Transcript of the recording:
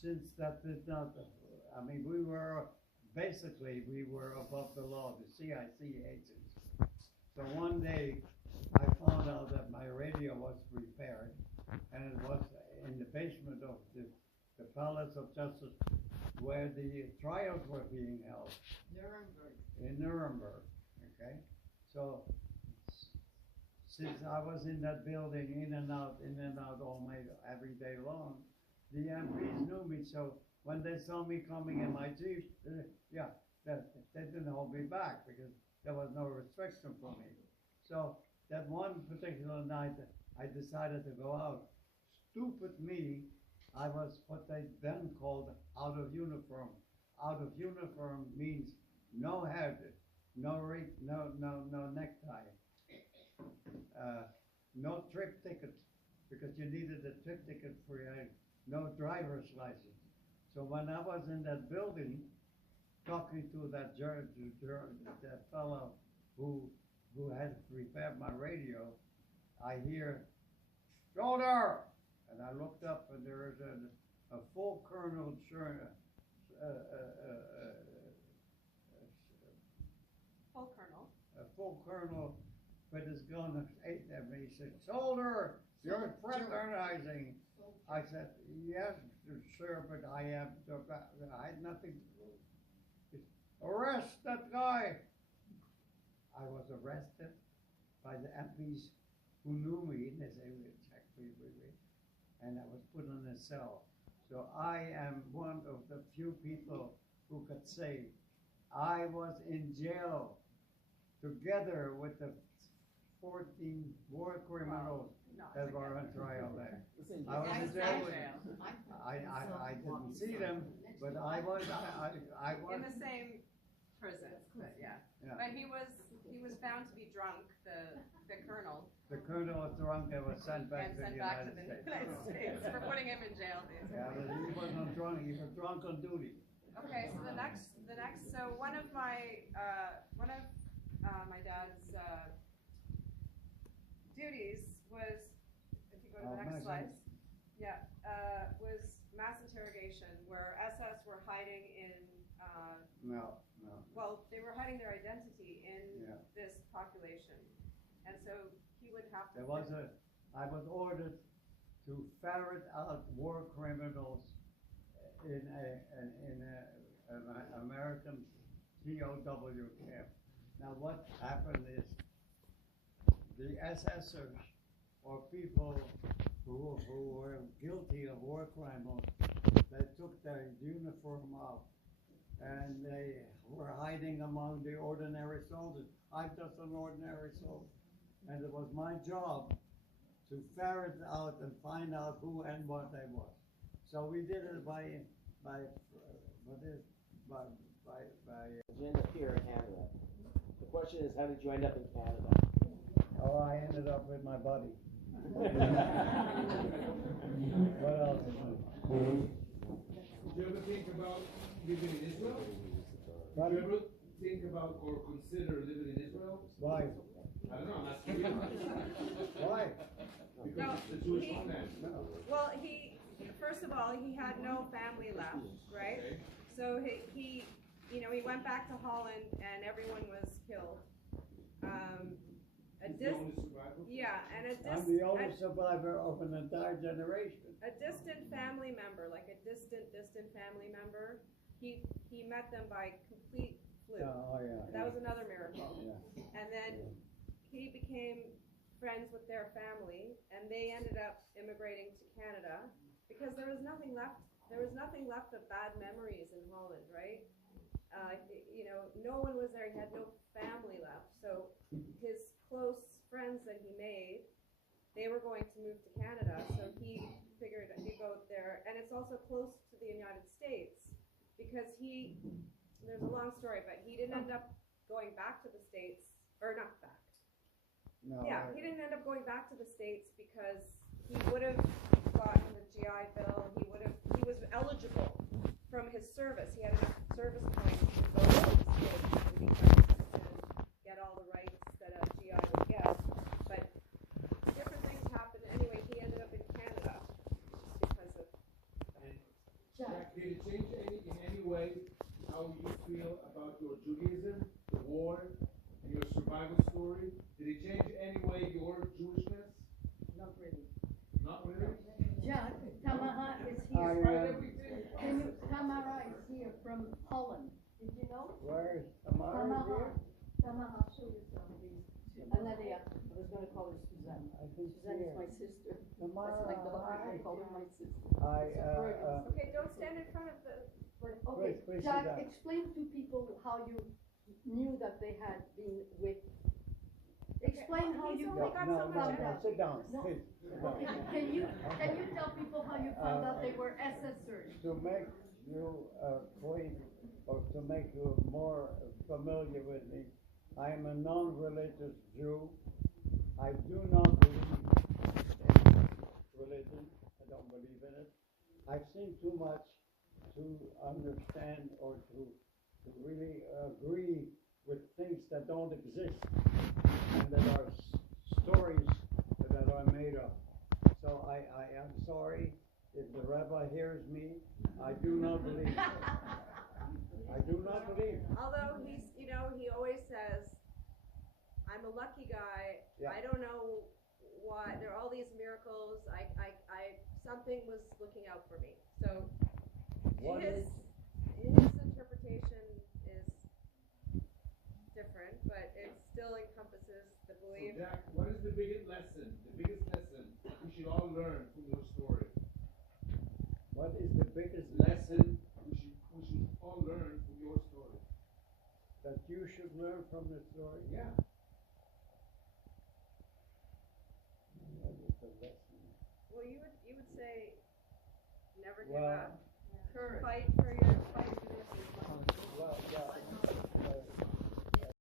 since that did not, I mean, we were above the law, the CIC agents. So one day, I found out that my radio was repaired, and it was in the basement of the Palace of Justice, where the trials were being held. Nuremberg. In Nuremberg, okay? So, since I was in that building, in and out every day long, the MPs knew me, so when they saw me coming in my Jeep, they didn't hold me back because there was no restriction for me. So that one particular night, I decided to go out. Stupid me, I was what they then called out of uniform. Out of uniform means no hat, no necktie, no trip ticket, because you needed a trip ticket for your no driver's license. So when I was in that building, talking to that fellow who had repaired my radio, I hear, "Shoulder!" And I looked up, and there is a full colonel full colonel with his gun aimed at me. He said, "Soldier, you're fraternizing." I said, "Yes, sir, but I had nothing to do." "Arrest that guy." I was arrested by the MPs who knew me, and they say, "We'll check for you," and I was put in a cell. So I am one of the few people who could say I was in jail together with the 14 war criminals that were on trial there. I was in jail with them. I didn't see them, but I was in the same prison. But yeah. But he was found to be drunk. The colonel. The colonel was drunk and was sent back to the United States for putting him in jail. Yeah, but he wasn't drunk. He was drunk on duty. Okay, so the next. So one of my dad's duties was, if you go to the next slide, was mass interrogation, where SS were hiding in. No. Well, they were hiding their identity in this population, and so he would have to. I was ordered to ferret out war criminals in an American POW camp. Now, what happened is the SSers, or people who were guilty of war crimes, they took their uniform off, and they were hiding among the ordinary soldiers. I'm just an ordinary soldier, and it was my job to ferret out and find out who and what they was. So we did it by You end up here in Canada. The question is, how did you end up in Canada? Oh, I ended up with my buddy. What else? Did you ever think about living in Israel? Did you ever think about or consider living in Israel? Why? I don't know, I'm asking you. Why? Because it's the Jewish homeland. Well, first of all, he had no family left, right? Okay. So he went back to Holland, and everyone was killed. He's the only survivor? Yeah, and I'm the only survivor of an entire generation. A distant family member, like a distant family member, he met them by complete fluke. Oh, yeah. That was another miracle. Yeah. And then he became friends with their family, and they ended up immigrating to Canada because there was nothing left. There was nothing left of bad memories in Holland, right? No one was there. He had no family left. So his close friends that he made, they were going to move to Canada. So he figured he'd go there. And it's also close to the United States because there's a long story, but he didn't end up going back to the States, or not back. No, he didn't end up going back to the States because he would have gotten the GI Bill. He was eligible from his service. He had enough service points to go to the States and become a citizen, get all the rights that a GI would get. But different things happened. Anyway, he ended up in Canada because of that. Did it change in any way how you feel about your Judaism, the war, and your survival story? Did it change in any way your Jewishness? Not really. Not really? Jack, Tamara is I, here. Tamara is here from Holland. Did you know? Where is Tamara here? Tamara, show yourself, please. Anadia. I was going to call her Suzanne. I think Suzanne is here. my sister. Tamara, That's my daughter. hi. I call her my sister. Okay, don't stand in front of the. Okay, Please sit Jack, down. explain to people how you knew that they had been with. Explain how He's you only got so much found no, out. sit down, No. sit down. Okay, can you tell people how you found out they were SSers? To make you acquaint, or to make you more familiar with me, I am a non-religious Jew. I do not believe in religion. I don't believe in it. I've seen too much to understand or to really agree with things that don't exist and that are stories that are made up. So I am sorry if the rabbi hears me. I do not believe. I do not believe. Although he's, he always says, I'm a lucky guy. Yeah. I don't know why. There are all these miracles. Something was looking out for me. So What his is- interpretation is different, but it still encompasses the So belief. Jack, what is the biggest lesson we should all learn from your story? What is the biggest Lesson we should all learn from your story? that you should learn from the story? Yeah. What is the lesson? Well, you would say never give Well, up. Courage. Fight for your